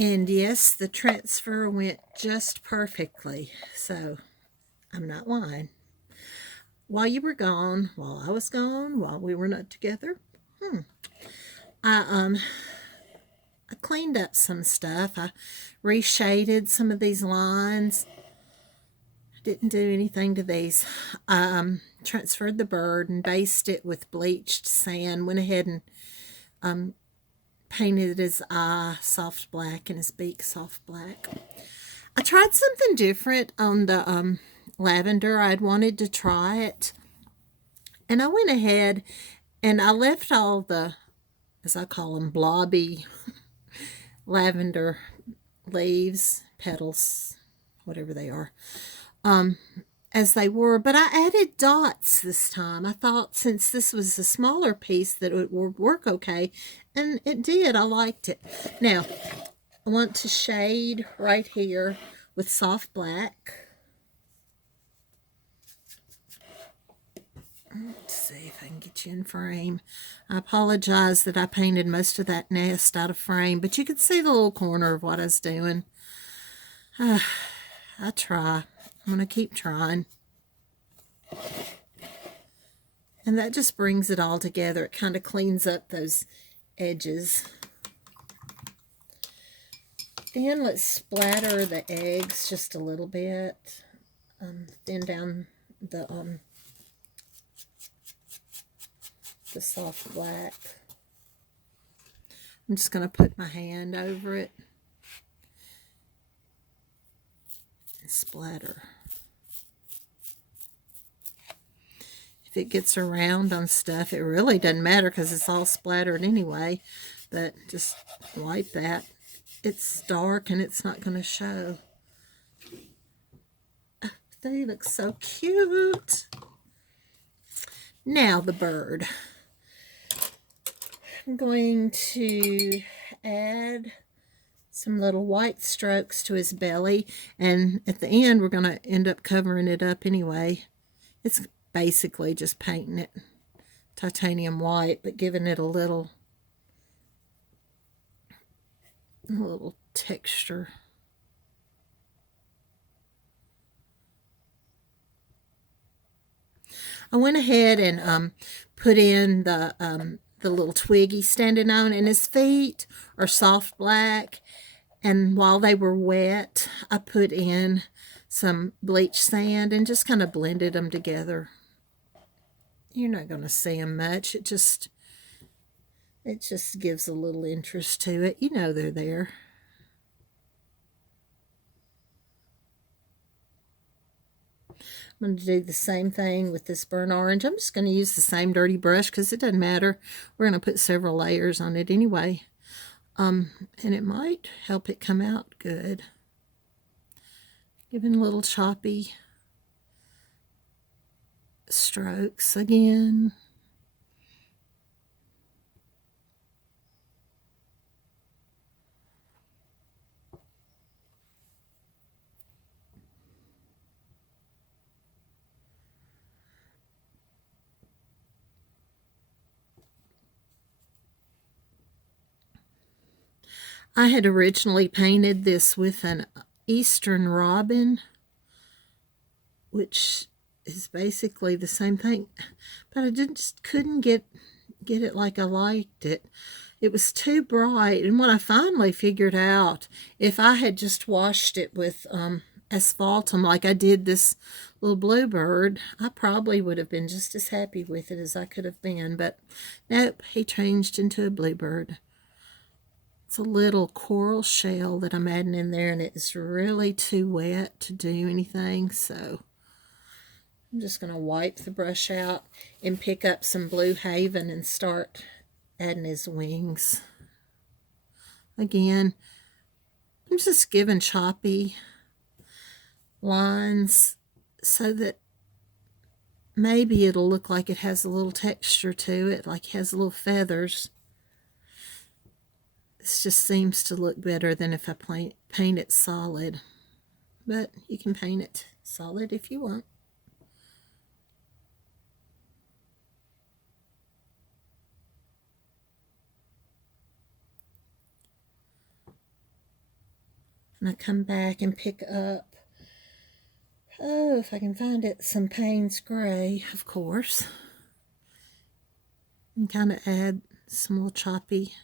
And yes, the transfer went just perfectly. So I'm not lying. While you were gone, while I was gone, while we were not together, I I cleaned up some stuff. I reshaded some of these lines. Didn't do anything to these. Transferred the bird and based it with bleached sand. Went ahead and painted his eye soft black and his beak soft black. I tried something different on the lavender. I'd wanted to try it. And I went ahead and I left all the, as I call them, blobby lavender leaves, petals, whatever they are, as they were. But I added dots this time. I thought since this was a smaller piece that it would work okay. And it did. I liked it. Now, I want to shade right here with soft black. Let's see if I can get you in frame. I apologize that I painted most of that nest out of frame, but you can see the little corner of what I was doing. I try. I'm going to keep trying. And that just brings it all together. It kind of cleans up those edges. Then let's splatter the eggs just a little bit. Thin down the soft black. I'm just going to put my hand over it and splatter. If it gets around on stuff, it really doesn't matter because it's all splattered anyway. But just wipe that. It's dark and it's not going to show. Oh, they look so cute. Now the bird. I'm going to add some little white strokes to his belly, and at the end we're going to end up covering it up anyway. It's basically just painting it titanium white, but giving it a little texture. I went ahead and put in the little twig standing on, and his feet are soft black. And while they were wet, I put in some bleach sand and just kind of blended them together. You're not going to see them much. It just gives a little interest to it. You know they're there. I'm going to do the same thing with this burnt orange. I'm just going to use the same dirty brush because it doesn't matter. We're going to put several layers on it anyway. And it might help it come out good. Giving little choppy strokes again. I had originally painted this with an Eastern Robin, which is basically the same thing, but I just couldn't get it like I liked it. It was too bright, and when I finally figured out, if I had just washed it with asphaltum like I did this little bluebird, I probably would have been just as happy with it as I could have been, but nope, he changed into a bluebird. It's a little coral shell that I'm adding in there, and it's really too wet to do anything, so I'm just going to wipe the brush out and pick up some Blue Haven and start adding his wings. Again, I'm just giving choppy lines so that maybe it'll look like it has a little texture to it, like it has little feathers. This just seems to look better than if I paint it solid. But you can paint it solid if you want. And I come back and pick up, oh, if I can find it, some Payne's Gray, of course. And kind of add some little choppy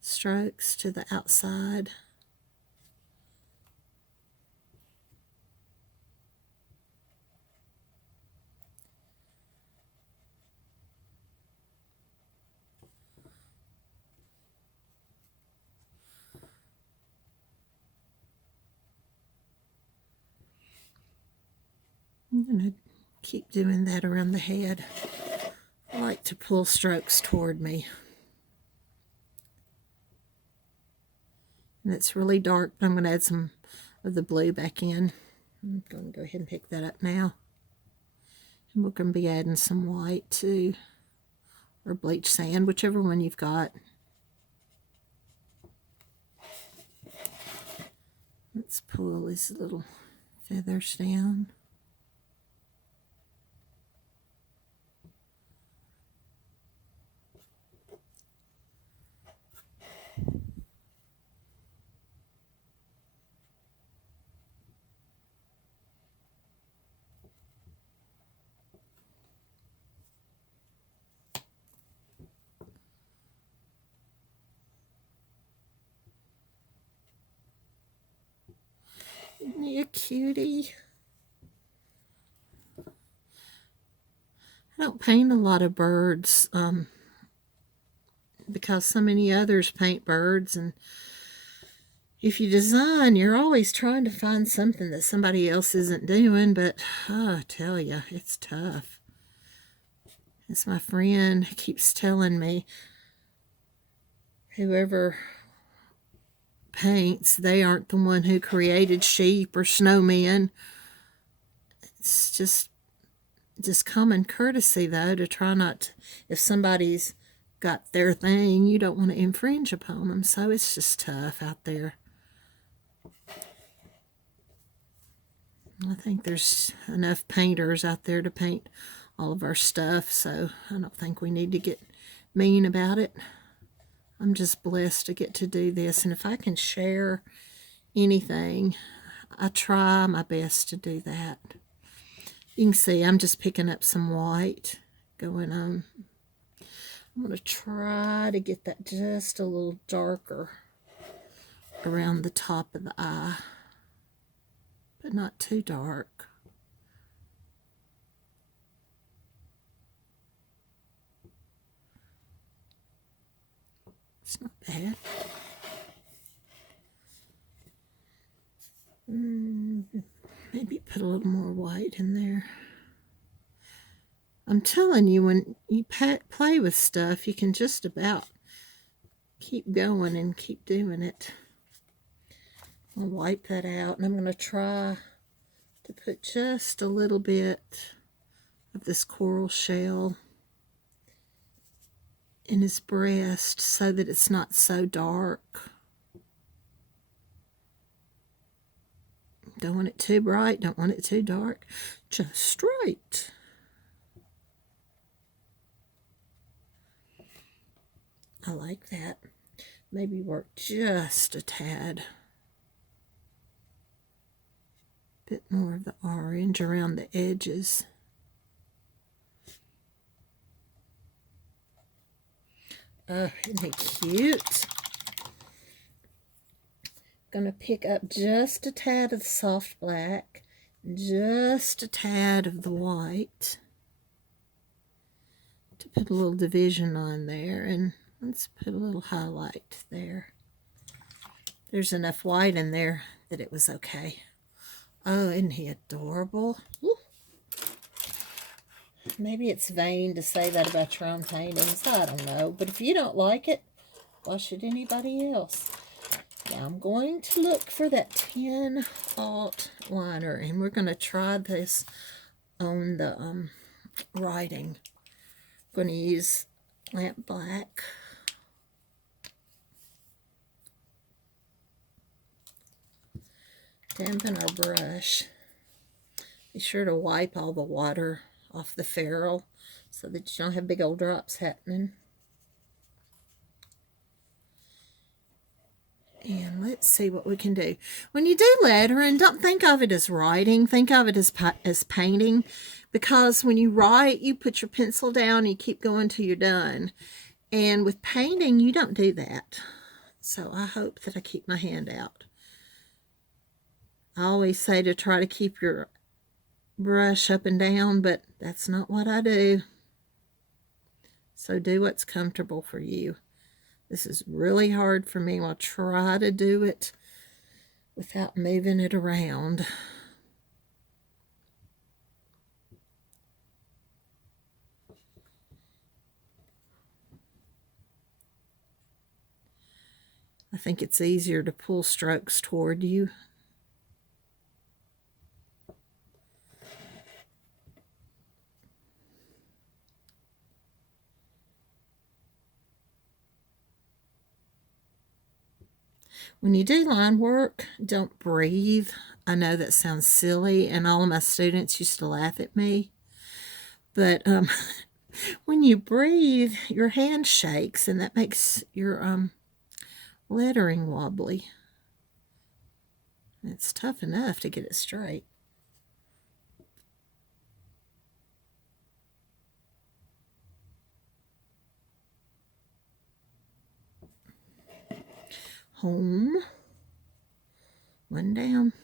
strokes to the outside. I'm going to keep doing that around the head. I like to pull strokes toward me. And it's really dark, but I'm going to add some of the blue back in. I'm going to go ahead and pick that up now. And we're going to be adding some white too, or bleach sand, whichever one you've got. Let's pull these little feathers down. Isn't he a cutie? I don't paint a lot of birds because so many others paint birds, and if you design, you're always trying to find something that somebody else isn't doing, but I tell you, it's tough. As my friend keeps telling me, whoever paints, they aren't the one who created sheep or snowmen. It's just common courtesy, though, to try not to, if somebody's got their thing, you don't want to infringe upon them. So it's just tough out there. I think there's enough painters out there to paint all of our stuff, so I don't think we need to get mean about it. I'm just blessed to get to do this, and if I can share anything, I try my best to do that. You can see I'm just picking up some white going on. I'm going to try to get that just a little darker around the top of the eye, but not too dark. It's not bad. Maybe put a little more white in there. I'm telling you, when you play with stuff, you can just about keep going and keep doing it. I'll wipe that out, and I'm going to try to put just a little bit of this coral shell in his breast so that it's not so dark. Don't want it too bright, don't want it too dark, just right. I like that. Maybe work just a tad. Bit more of the orange around the edges. Oh, isn't he cute? Gonna pick up just a tad of the soft black, just a tad of the white to put a little division on there, and let's put a little highlight there. There's enough white in there that it was okay. Oh, isn't he adorable? Ooh. Maybe it's vain to say that about your own paintings. I don't know. But if you don't like it, why should anybody else? Now I'm going to look for that 10 Alt liner, and we're going to try this on the writing. I'm going to use lamp black. Dampen our brush. Be sure to wipe all the water off the ferrule so that you don't have big old drops happening. And let's see what we can do. When you do lettering, don't think of it as writing. Think of it as painting. Because when you write, you put your pencil down and you keep going till you're done. And with painting, you don't do that. So I hope that I keep my hand out. I always say to try to keep your brush up and down, but that's not what I do. So do what's comfortable for you. This is really hard for me. I'll try to do it without moving it around. I think it's easier to pull strokes toward you. When you do line work, don't breathe. I know that sounds silly, and all of my students used to laugh at me. But when you breathe, your hand shakes, and that makes your lettering wobbly. It's tough enough to get it straight. Home. One down.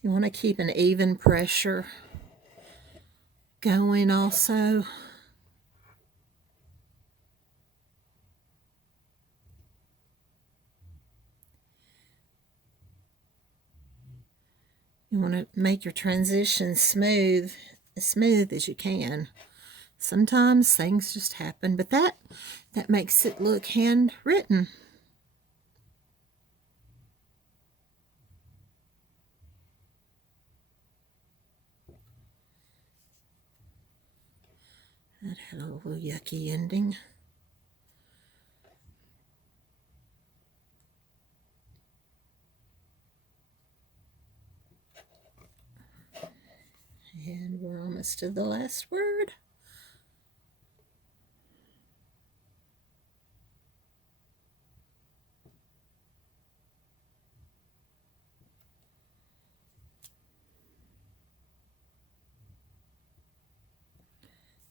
You want to keep an even pressure going also. You want to make your transition smooth, as smooth as you can. Sometimes things just happen, but that makes it look handwritten. That had a little yucky ending. And we're almost to the last word.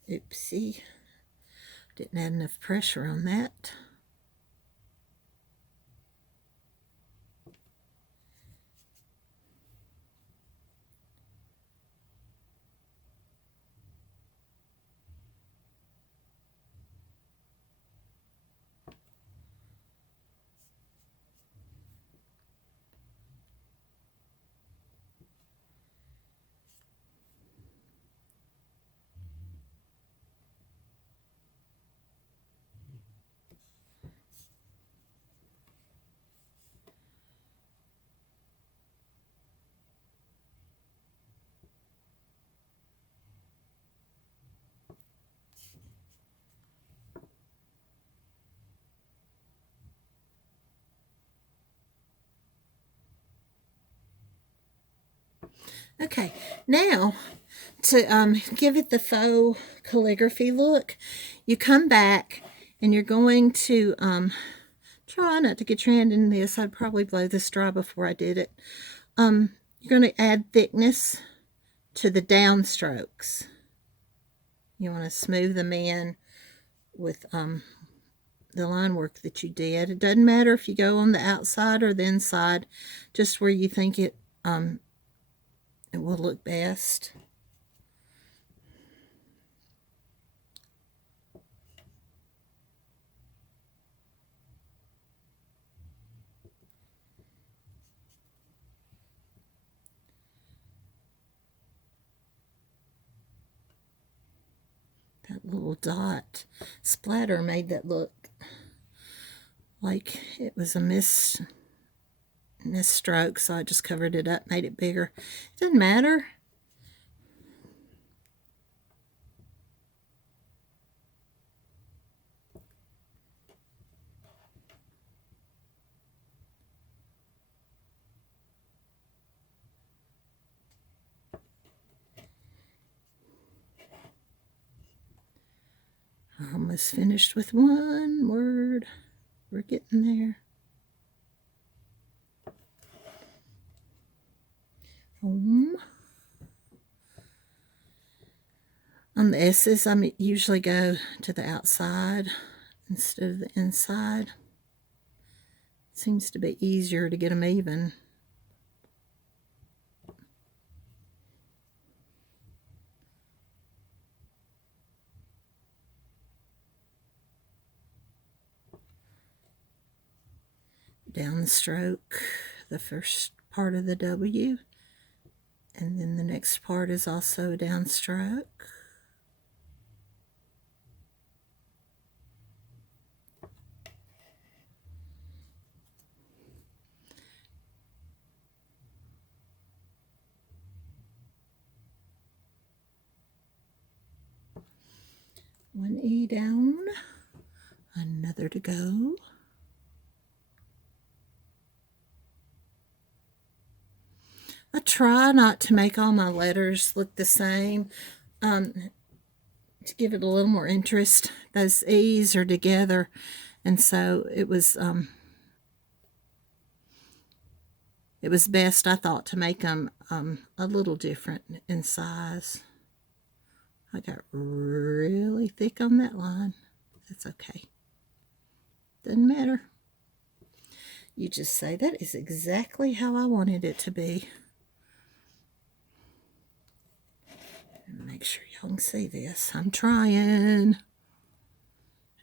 Oopsie. Didn't add enough pressure on that. Okay, now to give it the faux calligraphy look, you come back and you're going to try not to get your hand in this. I'd probably blow this dry before I did it. You're going to add thickness to the downstrokes. You want to smooth them in with the line work that you did. It doesn't matter if you go on the outside or the inside, just where you think it will look best. little dot splatter made that look like it was a misstroke, so I just covered it up, made it bigger. It doesn't matter. Almost finished with one word. We're getting there. Home. On the S's, I usually go to the outside instead of the inside. Seems to be easier to get them even. Downstroke the first part of the W, and then the next part is also a downstroke. One E down, another to go. I try not to make all my letters look the same, to give it a little more interest. Those E's are together, and so it was best, I thought, to make them a little different in size. I got really thick on that line. That's okay. Doesn't matter. You just say, that is exactly how I wanted it to be. Make sure y'all can see this. I'm trying.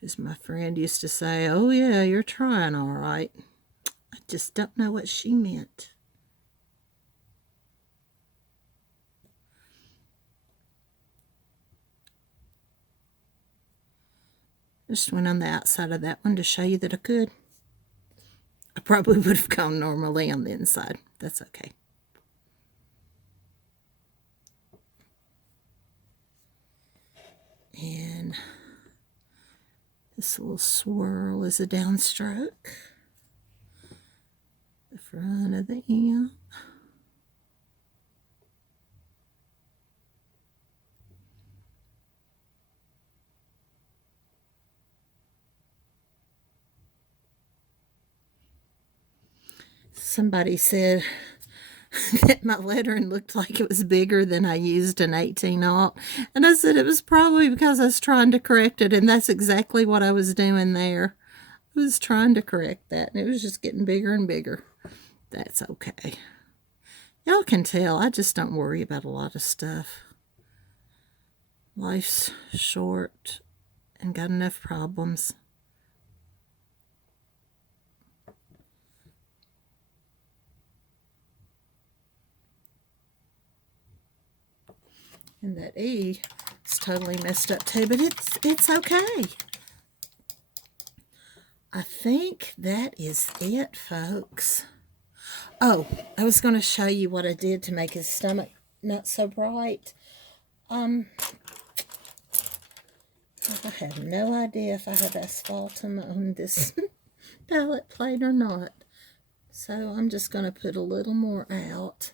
As my friend used to say, oh yeah, you're trying all right. I just don't know what she meant. Just went on the outside of that one to show you that I could. I probably would have gone normally on the inside. That's okay. And this little swirl is a downstroke. The front of the M. Somebody said that my lettering looked like it was bigger than I used an 18-aught. And I said it was probably because I was trying to correct it, and that's exactly what I was doing there. I was trying to correct that, and it was just getting bigger and bigger. That's okay. Y'all can tell I just don't worry about a lot of stuff. Life's short and got enough problems. And that E is totally messed up too, but it's okay. I think that is it, folks. Oh, I was going to show you what I did to make his stomach not so bright. I have no idea if I have asphaltum on this palette plate or not. So I'm just going to put a little more out.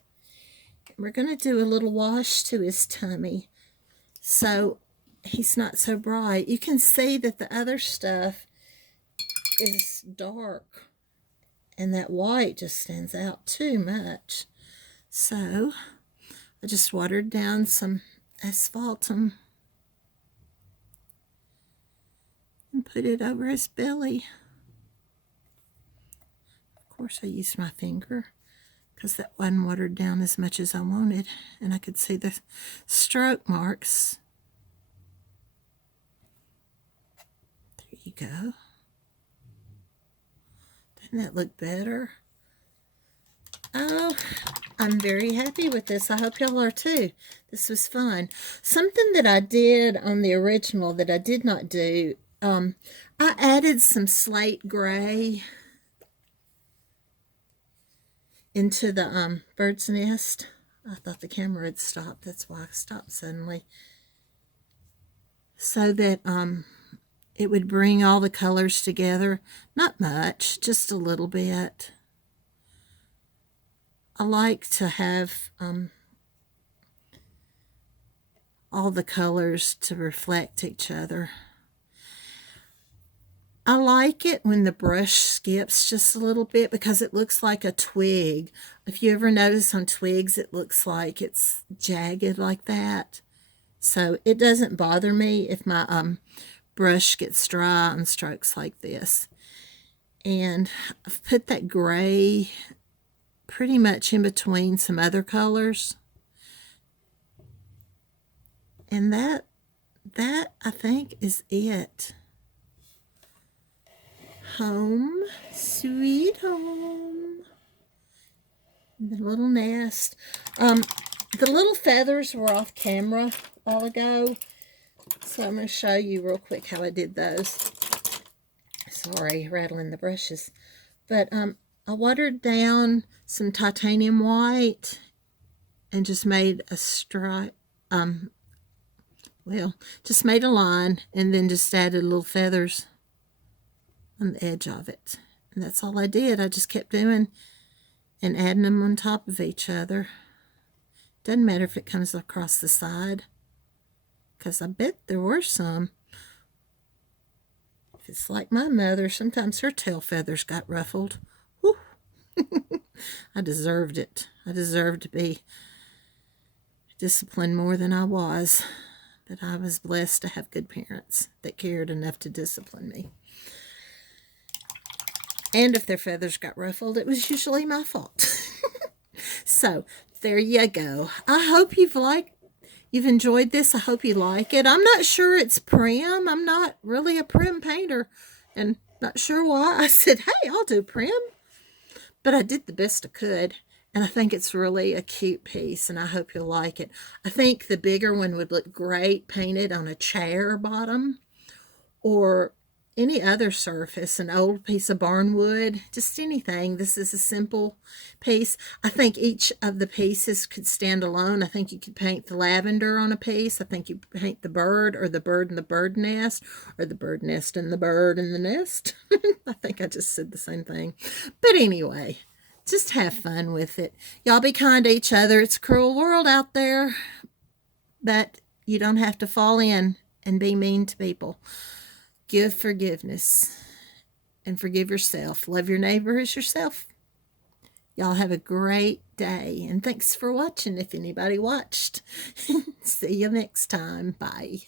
We're going to do a little wash to his tummy so he's not so bright. You can see that the other stuff is dark, and that white just stands out too much. So I just watered down some asphaltum and put it over his belly. Of course, I used my finger because that wasn't watered down as much as I wanted, and I could see the stroke marks. There you go. Doesn't that look better? Oh, I'm very happy with this. I hope y'all are too. This was fun. Something that I did on the original that I did not do, I added some slate gray into the bird's nest. I thought the camera had stopped. That's why I stopped suddenly. So that it would bring all the colors together. Not much, just a little bit. I like to have all the colors to reflect each other. I like it when the brush skips just a little bit because it looks like a twig. If you ever notice on twigs, it looks like it's jagged like that. So it doesn't bother me if my brush gets dry on strokes like this. And I've put that gray pretty much in between some other colors. And that I think is it. Home, sweet home. The little nest. The little feathers were off camera a while ago. So I'm going to show you real quick how I did those. Sorry, rattling the brushes. But I watered down some titanium white and just made a stripe. Well, just made a line and then just added little feathers on the edge of it. And that's all I did. I just kept doing and adding them on top of each other. Doesn't matter if it comes across the side, because I bet there were some. If it's like my mother, sometimes her tail feathers got ruffled. Whew. I deserved it. I deserved to be disciplined more than I was. But I was blessed to have good parents that cared enough to discipline me. And if their feathers got ruffled, it was usually my fault. So, there you go. I hope you've enjoyed this. I hope you like it. I'm not sure it's prim. I'm not really a prim painter. And not sure why I said, hey, I'll do prim. But I did the best I could. And I think it's really a cute piece, and I hope you'll like it. I think the bigger one would look great painted on a chair bottom or any other surface, an old piece of barnwood, just anything. This is a simple piece. I think each of the pieces could stand alone. I think you could paint the lavender on a piece. I think you could paint the bird, or the bird and the bird nest, or the bird nest and the bird in the nest. I think I just said the same thing. But anyway, just have fun with it. Y'all be kind to each other. It's a cruel world out there, but you don't have to fall in and be mean to people. Give forgiveness and forgive yourself. Love your neighbor as yourself. Y'all have a great day, and thanks for watching if anybody watched. See you next time. Bye.